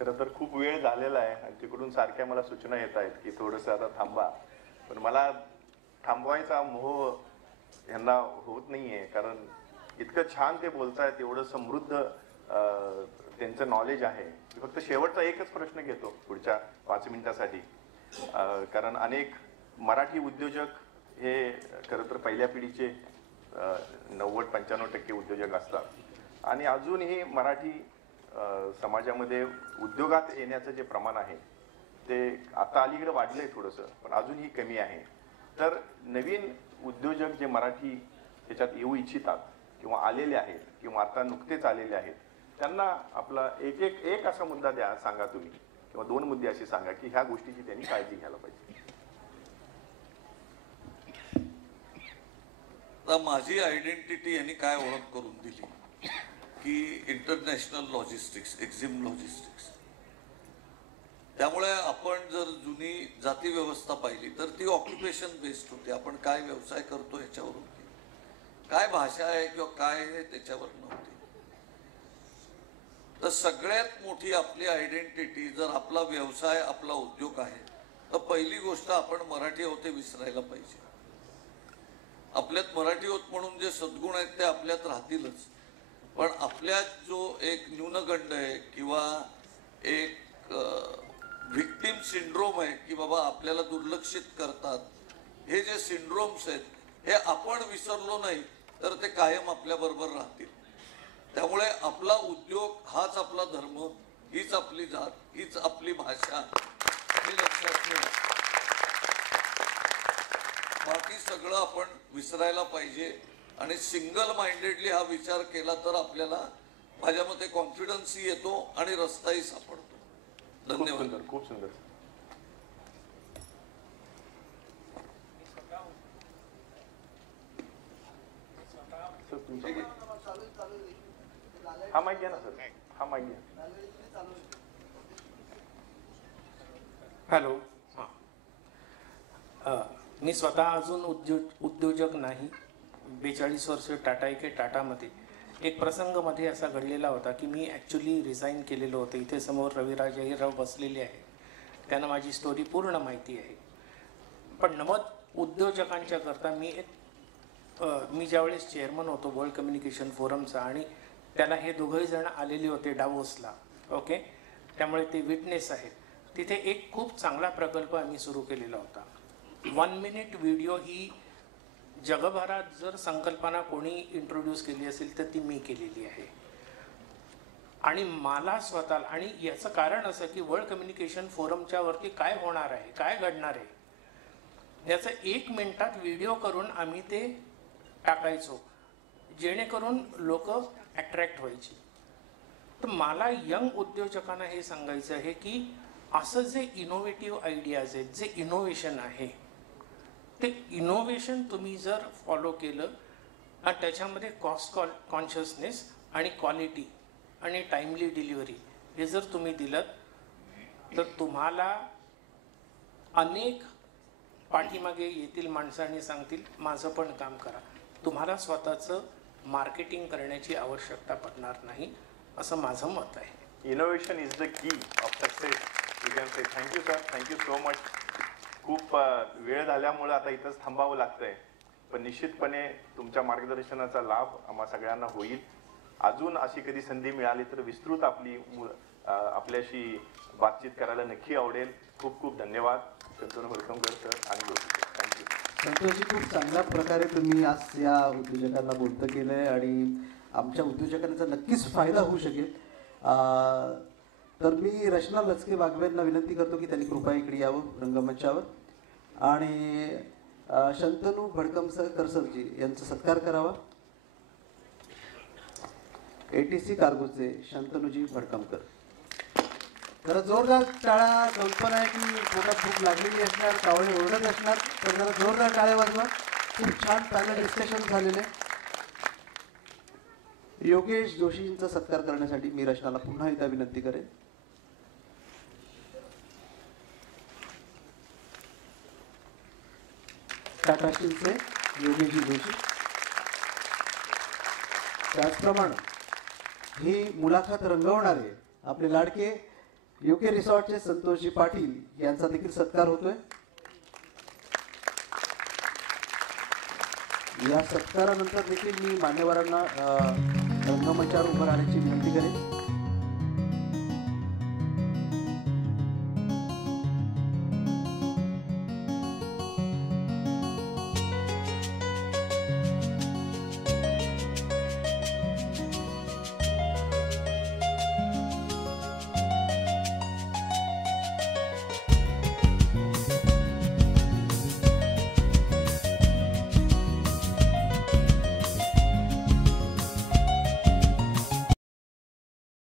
खरं तर खूप वेळ झालेला आहे आणि तिकडून सारख्या मला सूचना येत आहेत की थोडंसं आता थांबा, पण मला थांबवायचा मोह यांना होत नाहीये, कारण इतकं छान ते बोलतायत, एवढं समृद्ध त्यांचं नॉलेज आहे. फक्त शेवटचा एकच प्रश्न घेतो पुढच्या 5 मिनिटासाठी, कारण अनेक मराठी उद्योजक हे खरं तर पहिल्या पिढीचे 90-95% उद्योजक असतात आणि अजूनही मराठी समाजामध्ये उद्योगात येण्याचं जे प्रमाण आहे ते आता अलीकडे वाढलंय थोडंसं, पण अजूनही कमी आहे. तर नवीन उद्योजक जे मराठी त्याच्यात येऊ इच्छितात किंवा आलेले आहेत किंवा आता नुकतेच आलेले आहेत, त्यांना आपला एक असा मुद्दा द्या, सांगा तुम्ही, किंवा 2 मुद्दे असे सांगा की ह्या गोष्टीची त्यांनी काळजी घ्यायला पाहिजे. माझी आयडेंटिटी यांनी काय ओळख करून दिली की इंटरनॅशनल लॉजिस्टिक्स, एक्झिम लॉजिस्टिक्स. त्यामुळे आपण जर जुनी जाती व्यवस्था पाहिली तर ती ऑक्युपेशन बेस्ड होती. आपण काय व्यवसाय करतो याच्यावर होती, काय भाषा आहे किंवा काय आहे त्याच्यावर नव्हती. तर सगळ्यात मोठी आपली आयडेंटिटी जर आपला व्यवसाय, आपला उद्योग आहे, तर पहिली गोष्ट आपण मराठी आहोत ते विसरायला पाहिजे. आपल्यात मराठी होत म्हणून जे सद्गुण आहेत ते आपल्यात राहतीलच, पण आपल्यात जो एक न्यूनगंड आहे किंवा एक व्हिक्टिम सिंड्रोम आहे की बाबा आपल्याला दुर्लक्षित करतात, हे जे सिंड्रोम्स आहेत हे आपण विसरलो नाही तर ते कायम आपल्याबरोबर राहतील. त्यामुळे आपला उद्योग हाच आपला धर्म, हीच आपली जात, हीच आपली भाषा, हे लक्षात ठेवा. बाकी सगळं आपण विसरायला पाहिजे आणि सिंगल माइंडेडली हा विचार केला तर आपल्याला माझ्या मते कॉन्फिडन्सही येतो आणि रस्ताही सापडतो. धन्यवाद. खूप सुंदर. हा माहिती आहे ना सर, हा माहिती आहे. हॅलो. हां, मी स्वतः अजून उद्योजक नाही. 42 वर्ष टाटामध्ये एक प्रसंग मध्ये असा घडलेला होता की मी ॲक्च्युली रिझाईन केलेलं होतं. इथे समोर रविराज अहिरराव बसलेले आहे, त्यांना माझी स्टोरी पूर्ण माहिती आहे. पण नवत उद्योजकांच्या करता मी ज्यावेळेस चेअरमन होतो वर्ल्ड कम्युनिकेशन फोरमचा, आणि त्याला हे दोघंही जण आलेले होते डावोसला. ओके, त्यामुळे ते विटनेस आहेत. तिथे एक खूप चांगला प्रकल्प आम्ही सुरू केलेला होता. 1 मिनिट व्हिडिओ ही जगभरात जर संकल्पना कोणी इंट्रोड्यूस केली असेल तर ती मी केलेली आहे. आणि मला स्वतःला, आणि याचं कारण असं की वर्ल्ड कम्युनिकेशन फोरमच्या वरती काय होणार आहे, काय घडणार आहे, याचं 1 मिनिटात व्हिडिओ करून आम्ही ते टाकायचो, जेणेकरून लोक अट्रॅक्ट व्हायची. तर मला यंग उद्योजकांना हे सांगायचं आहे की असं जे इनोव्हेटिव्ह आयडियाज आहेत, जे इनोव्हेशन आहे, ते इनोव्हेशन तुम्ही जर फॉलो केलं आणि त्याच्यामध्ये कॉस्ट कॉन्शियसनेस आणि क्वालिटी आणि टाईमली डिलिव्हरी हे जर तुम्ही दिलं तर तुम्हाला अनेक पाठीमागे येतील माणसांनी सांगतील माझं पण काम करा. तुम्हाला स्वतःचं मार्केटिंग करण्याची आवश्यकता पडणार नाही, असं माझं मत आहे. Innovation is the key of success, you can say. Thank you sir, thank you so much. खूप वेळ झाल्यामुळे आता इथंच थांबावं लागतंय, पण निश्चितपणे तुमच्या मार्गदर्शनाचा लाभ आम्हा सगळ्यांना होईल. अजून अशी कधी संधी मिळाली तर विस्तृत आपल्याशी बातचीत करायला नक्की आवडेल. खूप खूप धन्यवाद शंतनू भरकमकर सर आणि थँक्यू. संतोषजी, खूप चांगल्या प्रकारे तुम्ही आज या उद्योजकांना बोलतं केलं आहे आणि आमच्या उद्योजकांचा नक्कीच फायदा होऊ शकेल. तर मी रचना लचके बागवेंना विनंती करतो की त्यांनी कृपया इकडे यावं रंगमंचावर आणि शंतनू भडकमकर सरजी यांचा सत्कार करावा. ATC कार्गोचे शंतनूजी भडकमकर. जरा जोरदार टाळ्या. कल्पना आहे की पोटात भूक लागलेली असणार, कावळे ओरडत असणार, तर जरा जोरदार टाळ्या वाजवा. खूप छान पॅनल डिस्कशन झालेले. योगेश जोशींचा सत्कार करण्यासाठी मी रचनाला पुन्हा एकदा विनंती करेन. टाटा स्टीलचे योगेशजी जोशी. त्याचप्रमाणे ही मुलाखत रंगवणारे आपले लाडके UK रिसॉर्टचे संतोषजी पाटील यांचा देखील सत्कार होतोय. या सत्कारानंतर देखील मी मान्यवरांना रंगमंचावर उभं राहण्याची विनंती करेन.